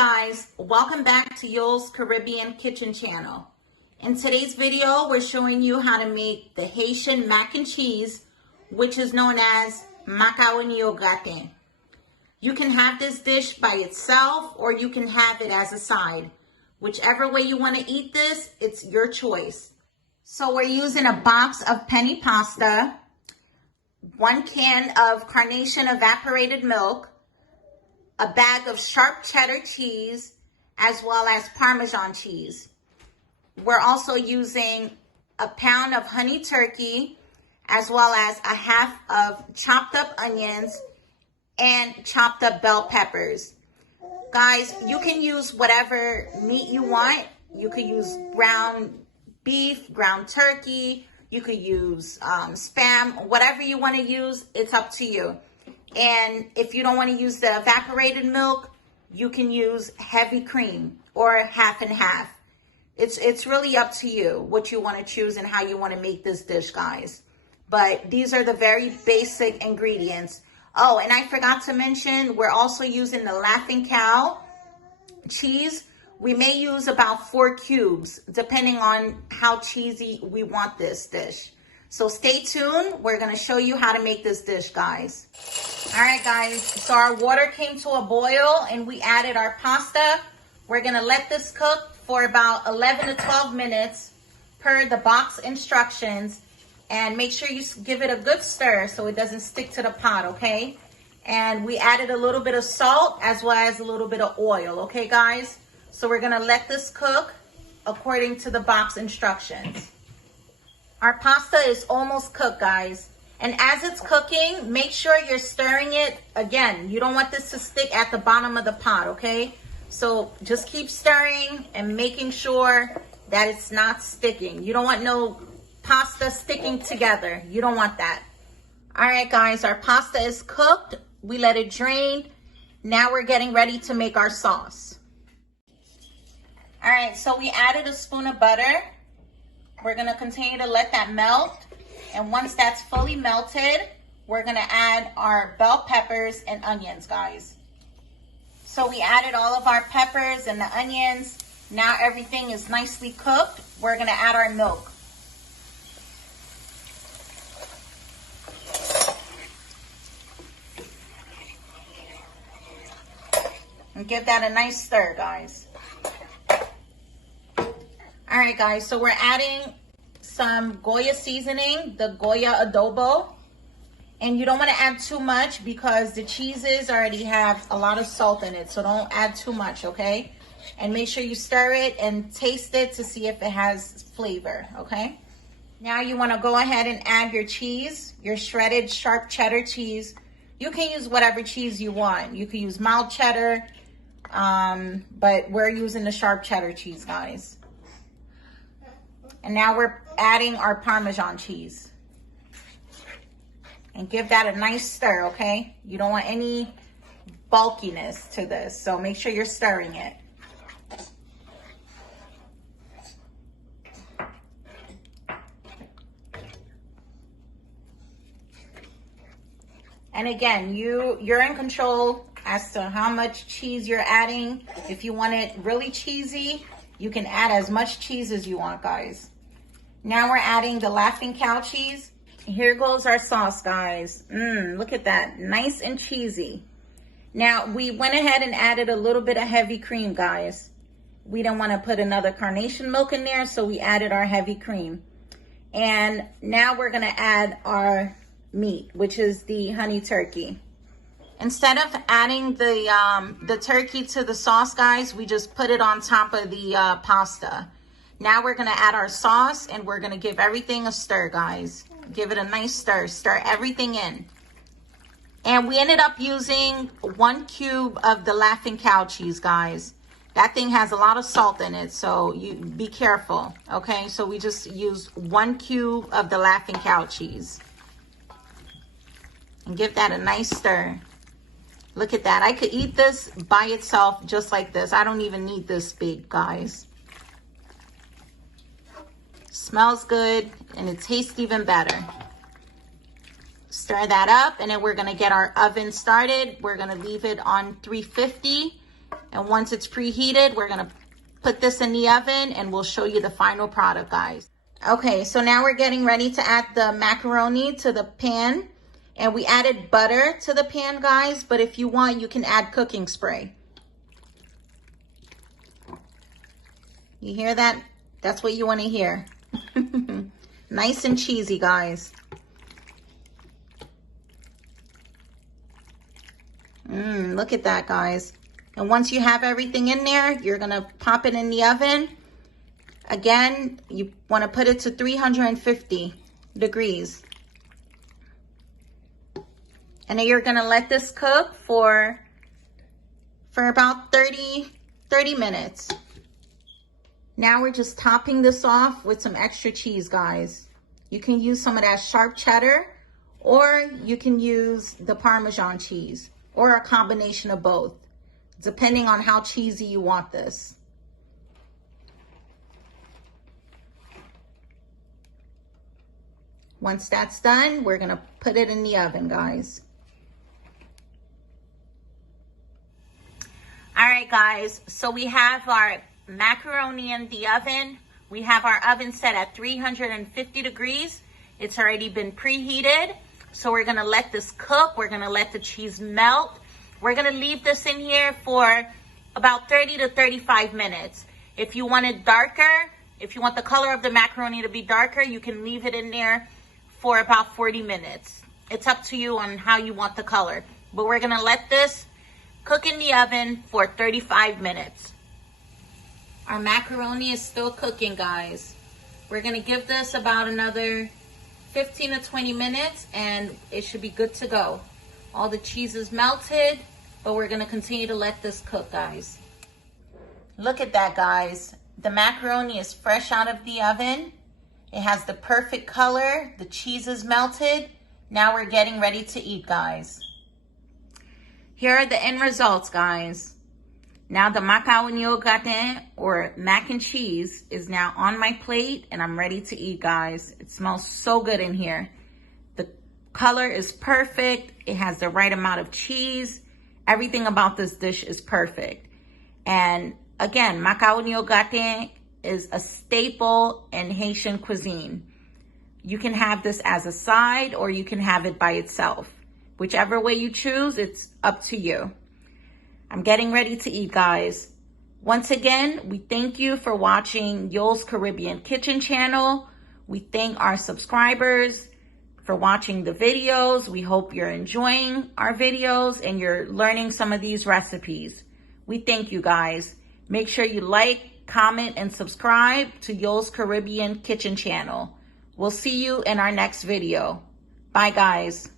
guys, welcome back to Yoel's Caribbean Kitchen channel. In today's video, we're showing you how to make the Haitian mac and cheese, which is known as Macaroni or Gratin. You can have this dish by itself or you can have it as a side. Whichever way you want to eat this, it's your choice. So we're using a box of penne pasta, 1 can of Carnation evaporated milk, a bag of sharp cheddar cheese, as well as Parmesan cheese. We're also using a pound of honey turkey, as well as a half of chopped up onions and chopped up bell peppers. Guys, you can use whatever meat you want. You could use ground beef, ground turkey. You could use Spam, whatever you want to use, it's up to you. And if you don't want to use the evaporated milk, you can use heavy cream or half and half. It's really up to you what you want to choose and how you want to make this dish, guys. But these are the very basic ingredients. Oh, and I forgot to mention, we're also using the Laughing Cow cheese. We may use about 4 cubes, depending on how cheesy we want this dish. So stay tuned. We're going to show you how to make this dish, guys. All right, guys. So our water came to a boil and we added our pasta. We're going to let this cook for about 11 to 12 minutes per the box instructions. And make sure you give it a good stir so it doesn't stick to the pot, okay? And we added a little bit of salt as well as a little bit of oil, okay, guys? So we're going to let this cook according to the box instructions. Our pasta is almost cooked, guys. And as it's cooking, make sure you're stirring it. Again, you don't want this to stick at the bottom of the pot, okay? So just keep stirring and making sure that it's not sticking. You don't want no pasta sticking together. You don't want that. All right, guys, our pasta is cooked. We let it drain. Now we're getting ready to make our sauce. All right, so we added a spoon of butter. We're going to continue to let that melt. And once that's fully melted, we're going to add our bell peppers and onions, guys. So we added all of our peppers and the onions. Now everything is nicely cooked. We're going to add our milk. And give that a nice stir, guys. All right, guys, so we're adding some Goya seasoning, the Goya adobo. And you don't want to add too much because the cheeses already have a lot of salt in it. So don't add too much, okay? And make sure you stir it and taste it to see if it has flavor, okay? Now you want to go ahead and add your cheese, your shredded sharp cheddar cheese. You can use whatever cheese you want. You can use mild cheddar, but we're using the sharp cheddar cheese, guys. And now we're adding our Parmesan cheese. And give that a nice stir, okay? You don't want any bulkiness to this, so make sure you're stirring it. And again, you're in control as to how much cheese you're adding. If you want it really cheesy, you can add as much cheese as you want, guys. Now we're adding the Laughing Cow cheese. Here goes our sauce, guys. Look at that, nice and cheesy. Now we went ahead and added a little bit of heavy cream, guys. We don't want to put another carnation milk in there, so we added our heavy cream. And now we're gonna add our meat, which is the honey turkey. Instead of adding the turkey to the sauce, guys, we just put it on top of the pasta. Now we're gonna add our sauce and we're gonna give everything a stir, guys. Give it a nice stir. Stir everything in. And we ended up using 1 cube of the Laughing Cow cheese, guys. That thing has a lot of salt in it, so you be careful, okay? So we just used 1 cube of the Laughing Cow cheese. And give that a nice stir. Look at that. I could eat this by itself just like this. I don't even need this big, guys. Smells good and it tastes even better. Stir that up and then we're going to get our oven started. We're going to leave it on 350 And once it's preheated, we're gonna put this in the oven and we'll show you the final product, guys. Okay, so now we're getting ready to add the macaroni to the pan. And we added butter to the pan, guys, but if you want, you can add cooking spray. You hear that? That's what you want to hear. Nice and cheesy, guys. Look at that, guys. And once you have everything in there, you're going to pop it in the oven. Again, you want to put it to 350 degrees. And then you're going to let this cook for about 30 minutes. Now we're just topping this off with some extra cheese, guys. You can use some of that sharp cheddar, or you can use the Parmesan cheese, or a combination of both, depending on how cheesy you want this. Once that's done, we're gonna put it in the oven, guys. All right, guys, so we have our macaroni in the oven. We have our oven set at 350 degrees. It's already been preheated. So we're gonna let this cook. We're gonna let the cheese melt. We're gonna leave this in here for about 30 to 35 minutes. If you want it darker, if you want the color of the macaroni to be darker, you can leave it in there for about 40 minutes. It's up to you on how you want the color. But we're gonna let this cook in the oven for 35 minutes. Our macaroni is still cooking, guys. We're gonna give this about another 15 to 20 minutes and it should be good to go. All the cheese is melted, but we're gonna continue to let this cook, guys. Look at that, guys. The macaroni is fresh out of the oven. It has the perfect color. The cheese is melted. Now we're getting ready to eat, guys. Here are the end results, guys. Now the macaroni au gratin, or mac and cheese, is now on my plate and I'm ready to eat, guys. It smells so good in here. The color is perfect. It has the right amount of cheese. Everything about this dish is perfect. And again, macaroni au gratin is a staple in Haitian cuisine. You can have this as a side or you can have it by itself. Whichever way you choose, it's up to you. I'm getting ready to eat, guys. Once again, we thank you for watching Yoel's Caribbean Kitchen channel. We thank our subscribers for watching the videos. We hope you're enjoying our videos and you're learning some of these recipes. We thank you, guys. Make sure you like, comment, and subscribe to Yoel's Caribbean Kitchen channel. We'll see you in our next video. Bye, guys.